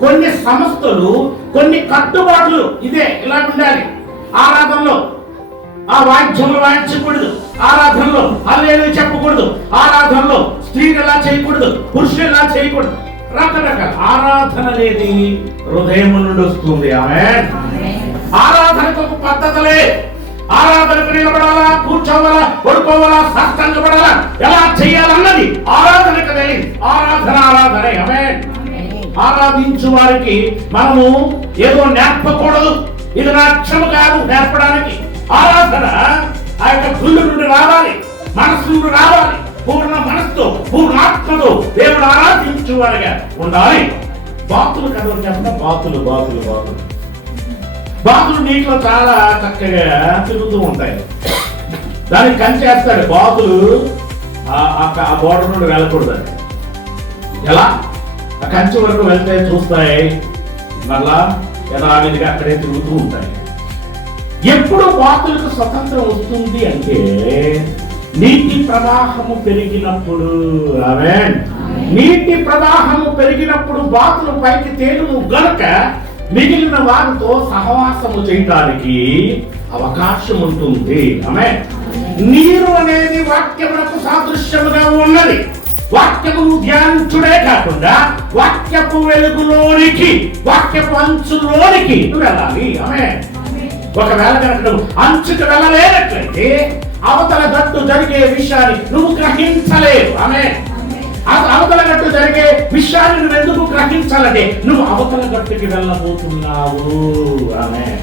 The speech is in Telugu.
కొన్ని సంస్థలు, కొన్ని కట్టుబాట్లు ఇదే ఇలా ఉండాలి. ఆరాధనలో ఆ వాయిద్యంలో వాయించకూడదు, ఆరాధనలో హల్లెలూయా చెప్పకూడదు, ఆరాధనలో స్త్రీలు ఎలా చేయకూడదు, పురుషులు ఎలా చేయకూడదు. రకరకాల ఆరాధన అనేది హృదయం నుండి వస్తుంది. ఆమేన్. ఆరాధనకు ఒక పద్ధతులే. ఆరాధనకు నిలబడాలా, కూర్చోవాలా, పడుకోవాలా, సాష్టాంగపడాలా, ఎలా చేయాలన్నది ఆరాధనకు తెలియదు. ఆరాధనే. ఆమేన్. ఆరాధించు వారికి మనము ఏదో నేర్పకూడదు. ఇది నా అక్షము కాదు నేర్పడానికి. ఆరాధన ఆ యొక్క గుళ్ళు నుండి రావాలి, మనసు నుండి రావాలి. పూర్ణ మనసుతో, పూర్ణాత్మతో దేవుడు ఆరాధించువారుగా ఉండాలి. బాతులు కథలు చెప్పిన బాతులు నీటిలో చాలా చక్కగా తిరుగుతూ ఉంటాయి. దానికి కంచేస్తాడు. బాతులు ఆ బోర్డర్ నుండి వెళ్ళకూడదు. ఎలా ఆ కంచె వరకు వెళ్తే చూస్తాయి, మళ్ళా యథావిధిగా అక్కడే తిరుగుతూ ఉంటాయి. ఎప్పుడు బాతులకు స్వతంత్రం వస్తుంది అంటే నీటి ప్రవాహము పెరిగినప్పుడు. ఆమేన్. నీటి ప్రవాహము పెరిగినప్పుడు బాతులు పైకి తేలును గనుక మిగిలిన వారితో సహవాసము చేయడానికి అవకాశం ఉంటుంది. ఆమేన్. నీరు అనేది వాక్యమునకు సాదృశ్యముగా ఉన్నది. వాక్యమును ధ్యానించుడే కాకుండా వాక్యపు వెలుగులోనికి, వాక్యపు అంచులోనికి వెళ్ళాలి. ఆమేన్. ఒకవేళ కనుక అంచుకు వెళ్ళలేనట్లయితే అవతల గట్టు జరిగే విషయాన్ని నువ్వు గ్రహించలేవు. ఆమేన్. అవతల గట్టు జరిగే విషయాన్ని నువ్వు ఎందుకు గ్రహించాలంటే నువ్వు అవతల గట్టుకి వెళ్ళబోతున్నావు. ఆమేన్.